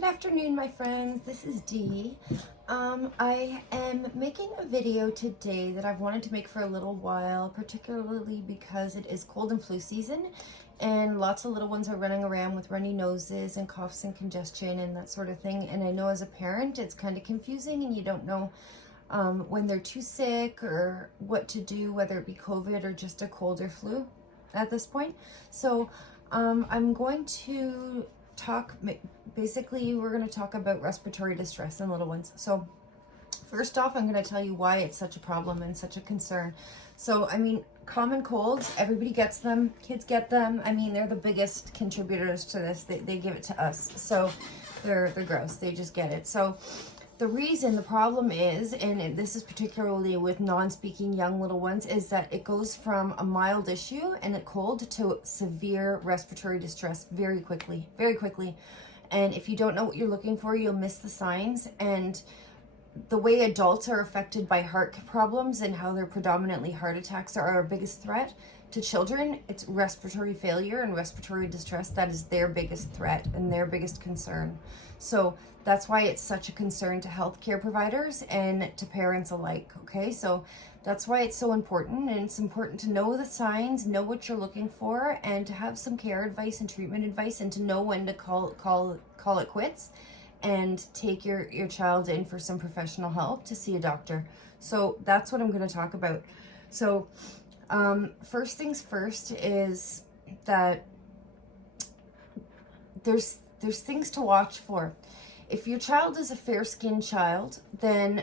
Good afternoon, my friends. This is Dee. I am making a video today that I've wanted to make for a little while, particularly because it is cold and flu season and lots of little ones are running around with runny noses and coughs and congestion and that sort of thing. And I know as a parent, it's kind of confusing and you don't know when they're too sick or what to do, whether it be COVID or just a cold or flu at this point. So I'm going to basically we're going to talk about respiratory distress in little ones. So first off, I'm going to tell you why it's such a problem and such a concern. So I mean, common colds, everybody gets them, kids get them. I mean, they're the biggest contributors to this. They give it to us, so they're gross, they just get it. So the problem is, and this is particularly with non-speaking young little ones, is that it goes from a mild issue and a cold to severe respiratory distress very quickly. And if you don't know what you're looking for, you'll miss the signs. And the way adults are affected by heart problems and how they're predominantly heart attacks are our biggest threat, to children, it's respiratory failure and respiratory distress. That is their biggest threat and their biggest concern. So that's why it's such a concern to healthcare providers and to parents alike, okay? So that's why it's so important, and it's important to know the signs, know what you're looking for, and to have some care advice and treatment advice, and to know when to call it quits and take your child in for some professional help to see a doctor. So that's what I'm going to talk about. So first things first is that there's things to watch for. If your child is a fair-skinned child, then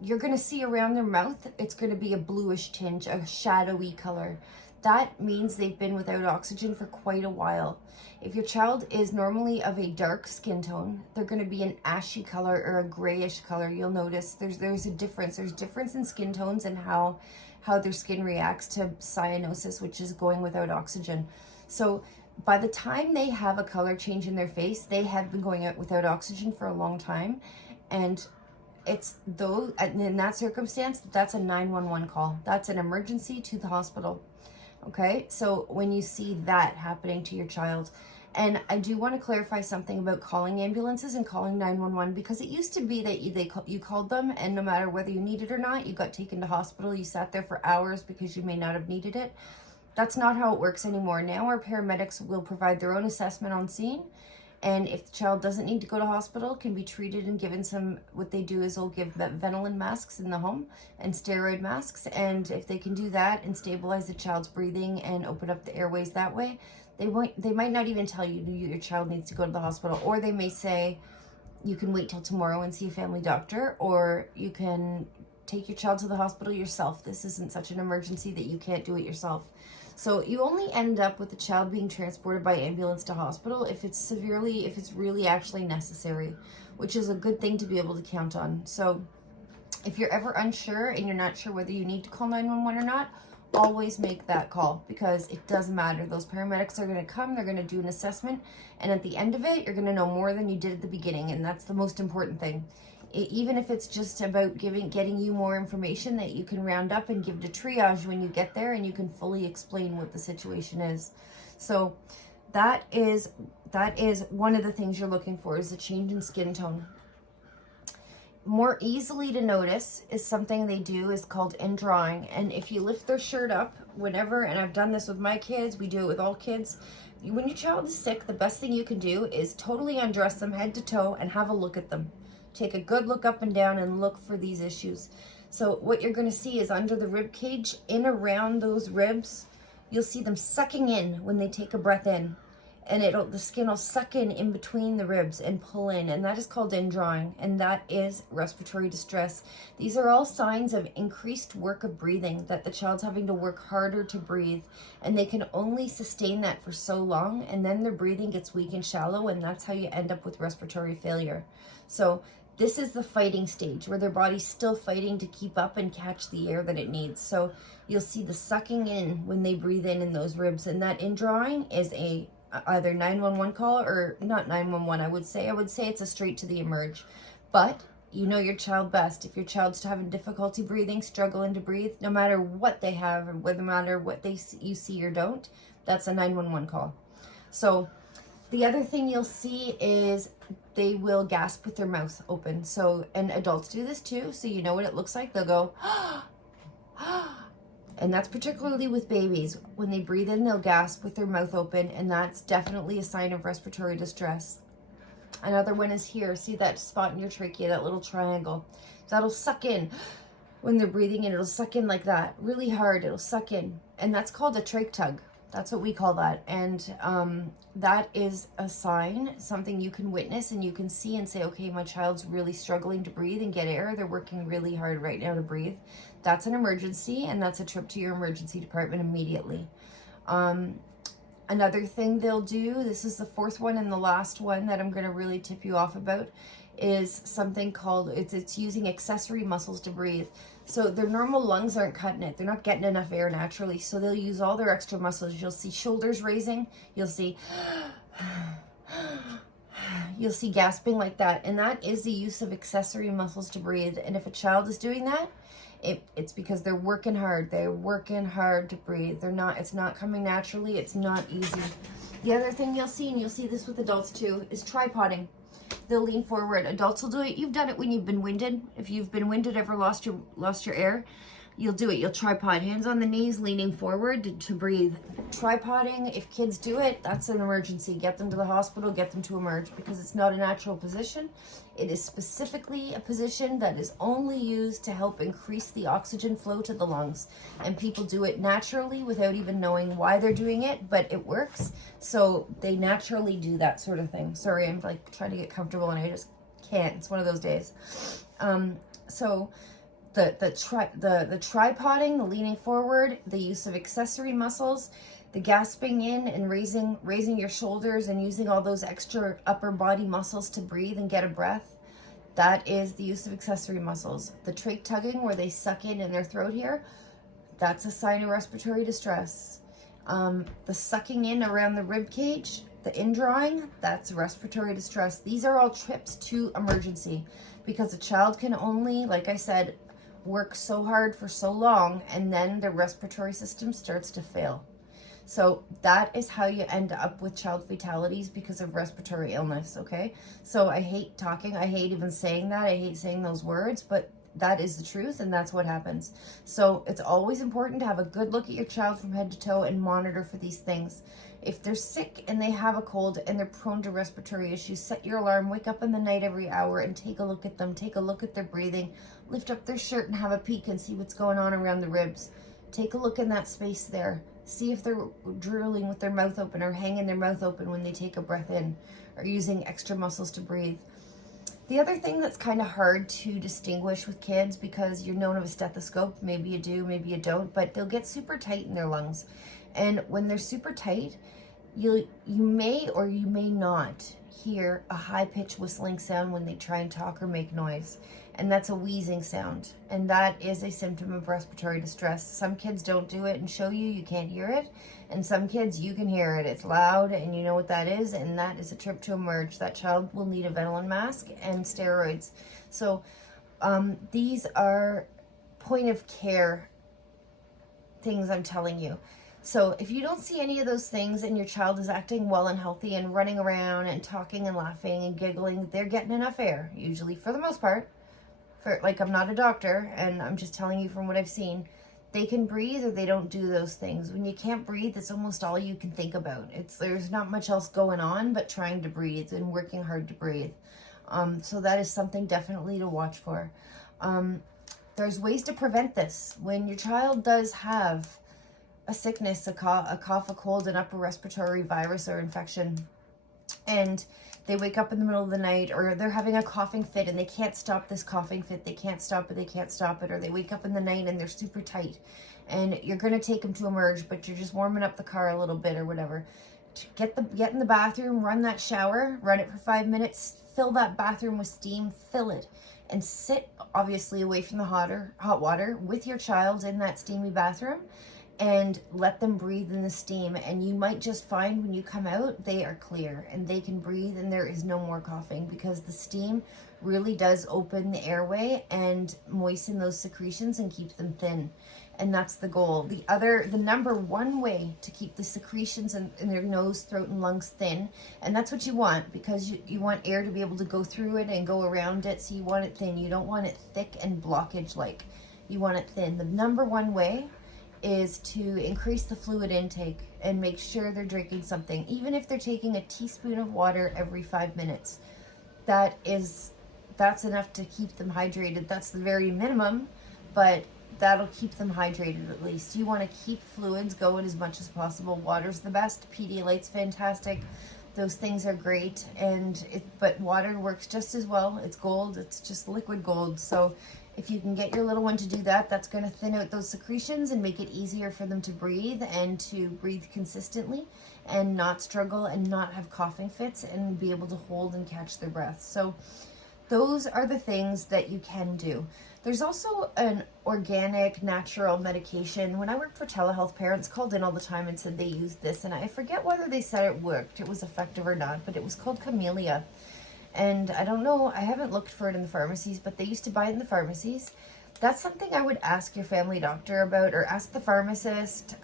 you're going to see around their mouth, it's going to be a bluish tinge, a shadowy color. That means they've been without oxygen for quite a while. If your child is normally of a dark skin tone, they're going to be an ashy color or a grayish color. You'll notice there's a difference. There's difference in skin tones and how their skin reacts to cyanosis, which is going without oxygen. So by the time they have a color change in their face, they have been going out without oxygen for a long time. And in that circumstance, that's a 911 call. That's an emergency to the hospital. Okay, so when you see that happening to your child, and I do want to clarify something about calling ambulances and calling 911, because it used to be that you called them, and no matter whether you needed it or not, you got taken to hospital. You sat there for hours because you may not have needed it. That's not how it works anymore. Now our paramedics will provide their own assessment on scene, and if the child doesn't need to go to hospital, can be treated and given what they do is they'll give Ventolin masks in the home and steroid masks. And if they can do that and stabilize the child's breathing and open up the airways that way, they might not even tell you your child needs to go to the hospital, or they may say you can wait till tomorrow and see a family doctor, or you can take your child to the hospital yourself. This isn't such an emergency that you can't do it yourself. So you only end up with the child being transported by ambulance to hospital if it's really actually necessary, which is a good thing to be able to count on. So if you're ever unsure and you're not sure whether you need to call 911 or not, always make that call, because it doesn't matter. Those paramedics are going to come, they're going to do an assessment, and at the end of it, you're going to know more than you did at the beginning, and that's the most important thing. Even if it's just about getting you more information that you can round up and give to triage when you get there, and you can fully explain what the situation is. So that is one of the things you're looking for, is a change in skin tone. More easily to notice is something they do is called indrawing. And if you lift their shirt up whenever, and I've done this with my kids, we do it with all kids, when your child is sick, the best thing you can do is totally undress them head to toe and have a look at them. Take a good look up and down and look for these issues. So what you're going to see is under the rib cage, in around those ribs, you'll see them sucking in when they take a breath in, and the skin will suck in between the ribs and pull in, and that is called indrawing, and that is respiratory distress. These are all signs of increased work of breathing, that the child's having to work harder to breathe, and they can only sustain that for so long, and then their breathing gets weak and shallow, and that's how you end up with respiratory failure. So this is the fighting stage, where their body's still fighting to keep up and catch the air that it needs. So you'll see the sucking in when they breathe in those ribs, and that indrawing is either 911 call, or not 911. I would say it's a straight to the emerge. But you know your child best. If your child's having difficulty breathing, struggling to breathe, no matter what they have, or no matter what you see or don't, that's a 911 call. So the other thing you'll see is they will gasp with their mouth open. So, and adults do this too, so you know what it looks like. They'll go, and that's particularly with babies. When they breathe in, they'll gasp with their mouth open, and that's definitely a sign of respiratory distress. Another one is here. See that spot in your trachea, that little triangle? That'll suck in. When they're breathing in, it'll suck in like that, really hard. It'll suck in, and that's called a trach tug. That's what we call that. And that is a sign, something you can witness and you can see and say, okay, my child's really struggling to breathe and get air. They're working really hard right now to breathe. That's an emergency, and that's a trip to your emergency department immediately. Another thing they'll do, this is the fourth one and the last one that I'm going to really tip you off about, is something called, it's using accessory muscles to breathe. So their normal lungs aren't cutting it. They're not getting enough air naturally. So they'll use all their extra muscles. You'll see shoulders raising. You'll see gasping like that. And that is the use of accessory muscles to breathe. And if a child is doing that, it's because they're working hard. They're working hard to breathe. It's not coming naturally. It's not easy. The other thing you'll see, and you'll see this with adults too, is tripoding. They'll lean forward. Adults will do it. You've done it when you've been winded. If you've been winded, ever lost your air, you'll do it. You'll tripod, hands on the knees, leaning forward to breathe. Tripoding, if kids do it, that's an emergency. Get them to the hospital, get them to emerge, because it's not a natural position. It is specifically a position that is only used to help increase the oxygen flow to the lungs. And people do it naturally without even knowing why they're doing it, but it works. So they naturally do that sort of thing. Sorry, I'm like trying to get comfortable and I just can't. It's one of those days. So the tripoding, the leaning forward, the use of accessory muscles, the gasping in and raising your shoulders and using all those extra upper body muscles to breathe and get a breath, that is the use of accessory muscles. The trach tugging, where they suck in their throat here, that's a sign of respiratory distress. The sucking in around the rib cage, the indrawing, that's respiratory distress. These are all trips to emergency, because a child can only, like I said, work so hard for so long, and then their respiratory system starts to fail. So that is how you end up with child fatalities because of respiratory illness, okay? So I hate talking, I hate even saying that, I hate saying those words, but that is the truth, and that's what happens. So it's always important to have a good look at your child from head to toe and monitor for these things. If they're sick and they have a cold and they're prone to respiratory issues, set your alarm, wake up in the night every hour and take a look at them, take a look at their breathing, lift up their shirt and have a peek and see what's going on around the ribs. Take a look in that space there. See if they're drooling with their mouth open or hanging their mouth open when they take a breath in, or using extra muscles to breathe. The other thing that's kind of hard to distinguish with kids, because you're known of a stethoscope, maybe you do, maybe you don't, but they'll get super tight in their lungs. And when they're super tight, you may or you may not hear a high-pitched whistling sound when they try and talk or make noise. And that's a wheezing sound. And that is a symptom of respiratory distress. Some kids don't do it and show you can't hear it. And some kids, you can hear it. It's loud and you know what that is. And that is a trip to emerge. That child will need a Ventolin mask and steroids. So these are point of care things I'm telling you. So if you don't see any of those things and your child is acting well and healthy and running around and talking and laughing and giggling, they're getting enough air, usually, for the most part. I'm not a doctor, and I'm just telling you from what I've seen. They can breathe or they don't do those things. When you can't breathe, it's almost all you can think about. There's not much else going on but trying to breathe and working hard to breathe. So that is something definitely to watch for. There's ways to prevent this. When your child does have a sickness, a cough, a cold, an upper respiratory virus or infection, and they wake up in the middle of the night, or they're having a coughing fit and they can't stop this coughing fit, they can't stop it, or they wake up in the night and they're super tight, and you're going to take them to emerge, but you're just warming up the car a little bit or whatever. Get in the bathroom, run that shower, run it for 5 minutes, fill that bathroom with steam, fill it, and sit obviously away from the hot water with your child in that steamy bathroom, and let them breathe in the steam. And you might just find when you come out, they are clear and they can breathe and there is no more coughing, because the steam really does open the airway and moisten those secretions and keep them thin. and that's the goal. The number one way to keep the secretions in their nose, throat, and lungs thin, and that's what you want, because you want air to be able to go through it and go around it, so you want it thin. You don't want it thick and blockage-like. You want it thin. The number one way is to increase the fluid intake and make sure they're drinking something, even if they're taking a teaspoon of water every 5 minutes. That's enough to keep them hydrated. That's the very minimum, but that'll keep them hydrated at least. You want to keep fluids going as much as possible. Water's the best. Pedialyte's fantastic. Those things are great, but water works just as well. It's gold. It's just liquid gold. So if you can get your little one to do that, that's going to thin out those secretions and make it easier for them to breathe, and to breathe consistently and not struggle and not have coughing fits, and be able to hold and catch their breath. So those are the things that you can do. There's also an organic, natural medication. When I worked for telehealth, parents called in all the time and said they used this, and I forget whether they said it worked, it was effective or not, but it was called Camellia. And I don't know, I haven't looked for it in the pharmacies, but they used to buy it in the pharmacies. That's something I would ask your family doctor about, or ask the pharmacist.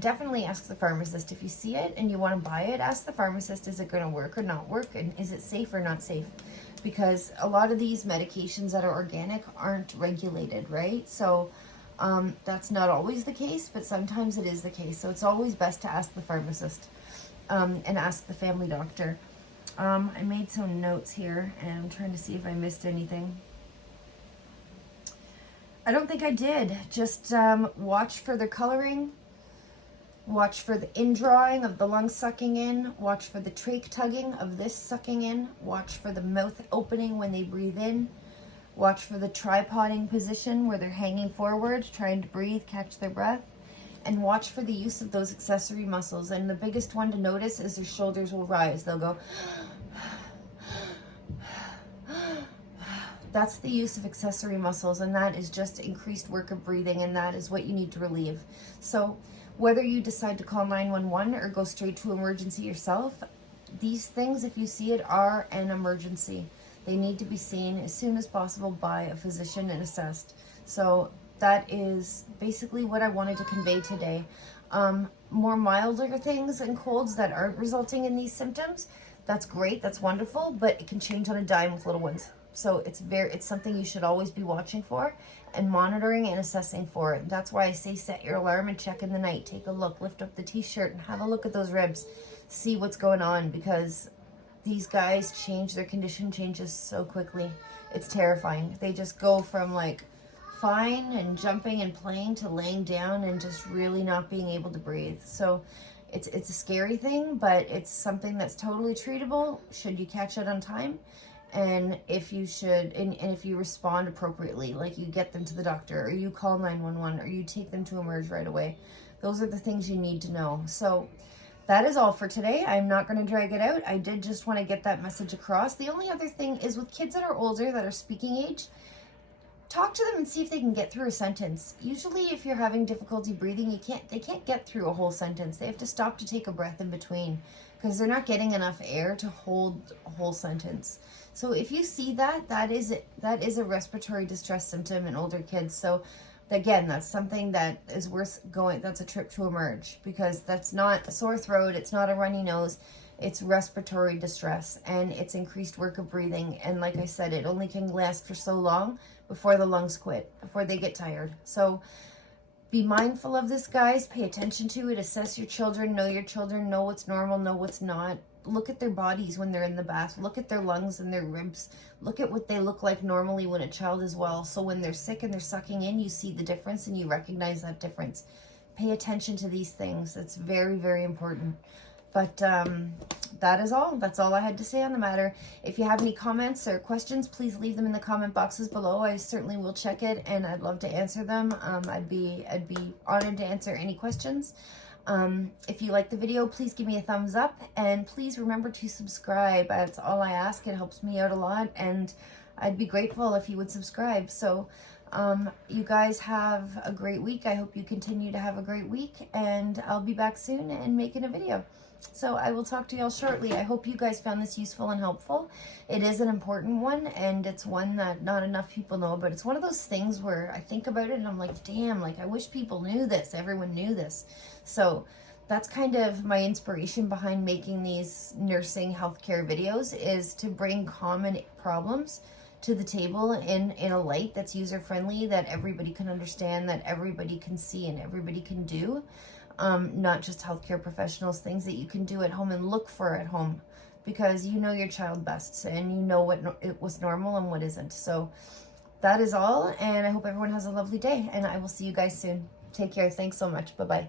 Definitely ask the pharmacist. If you see it and you want to buy it, ask the pharmacist, is it going to work or not work? And is it safe or not safe? Because a lot of these medications that are organic aren't regulated, right? So that's not always the case, but sometimes it is the case. So it's always best to ask the pharmacist and ask the family doctor. I made some notes here, and I'm trying to see if I missed anything. I don't think I did. Just watch for the coloring, watch for the indrawing of the lungs sucking in, watch for the trach tugging of this sucking in, watch for the mouth opening when they breathe in, watch for the tripoding position where they're hanging forward, trying to breathe, catch their breath, and watch for the use of those accessory muscles. And the biggest one to notice is their shoulders will rise. They'll go, that's the use of accessory muscles, and that is just increased work of breathing, and that is what you need to relieve. So whether you decide to call 911 or go straight to emergency yourself, these things, if you see it, are an emergency. They need to be seen as soon as possible by a physician and assessed. So that is basically what I wanted to convey today. More milder things and colds that aren't resulting in these symptoms, that's great, that's wonderful, but it can change on a dime with little ones. So it's something you should always be watching for and monitoring and assessing for it. That's why I say set your alarm and check in the night. Take a look, lift up the t-shirt and have a look at those ribs. See what's going on, because these guys change, their condition changes so quickly. It's terrifying. They just go from like fine and jumping and playing to laying down and just really not being able to breathe. So it's a scary thing, but it's something that's totally treatable should you catch it on time. And if you if you respond appropriately, like you get them to the doctor, or you call 911, or you take them to emerge right away. Those are the things you need to know. So that is all for today. I'm not going to drag it out. I did just want to get that message across. The only other thing is, with kids that are older, that are speaking age, talk to them and see if they can get through a sentence. Usually if you're having difficulty breathing, they can't get through a whole sentence. They have to stop to take a breath in between, because they're not getting enough air to hold a whole sentence. So if you see that is a respiratory distress symptom in older kids. So again, that's something that is worth going, that's a trip to emerge, because that's not a sore throat, it's not a runny nose, it's respiratory distress, and it's increased work of breathing. And like I said, it only can last for so long before the lungs quit, before they get tired. So be mindful of this, guys. Pay attention to it. Assess your children, know what's normal, know what's not. Look at their bodies when they're in the bath. Look at their lungs and their ribs. Look at what they look like normally when a child is well. So when they're sick and they're sucking in, you see the difference and you recognize that difference. Pay attention to these things. It's very, very important. But that is all. That's all I had to say on the matter. If you have any comments or questions, please leave them in the comment boxes below. I certainly will check it, and I'd love to answer them. I'd be honored to answer any questions. If you like the video, please give me a thumbs up, and please remember to subscribe. That's all I ask. It helps me out a lot, and I'd be grateful if you would subscribe. So you guys have a great week. I hope you continue to have a great week, and I'll be back soon and making a video. So I will talk to y'all shortly. I hope you guys found this useful and helpful. It is an important one, and it's one that not enough people know, but it's one of those things where I think about it and I'm like, damn, like I wish people knew this, everyone knew this. So that's kind of my inspiration behind making these nursing healthcare videos, is to bring common problems to the table in a light that's user-friendly, that everybody can understand, that everybody can see and everybody can do. Not just healthcare professionals, things that you can do at home and look for at home, because you know your child best and you know what it was normal and what isn't. So that is all, and I hope everyone has a lovely day, and I will see you guys soon. Take care. Thanks so much. Bye-bye.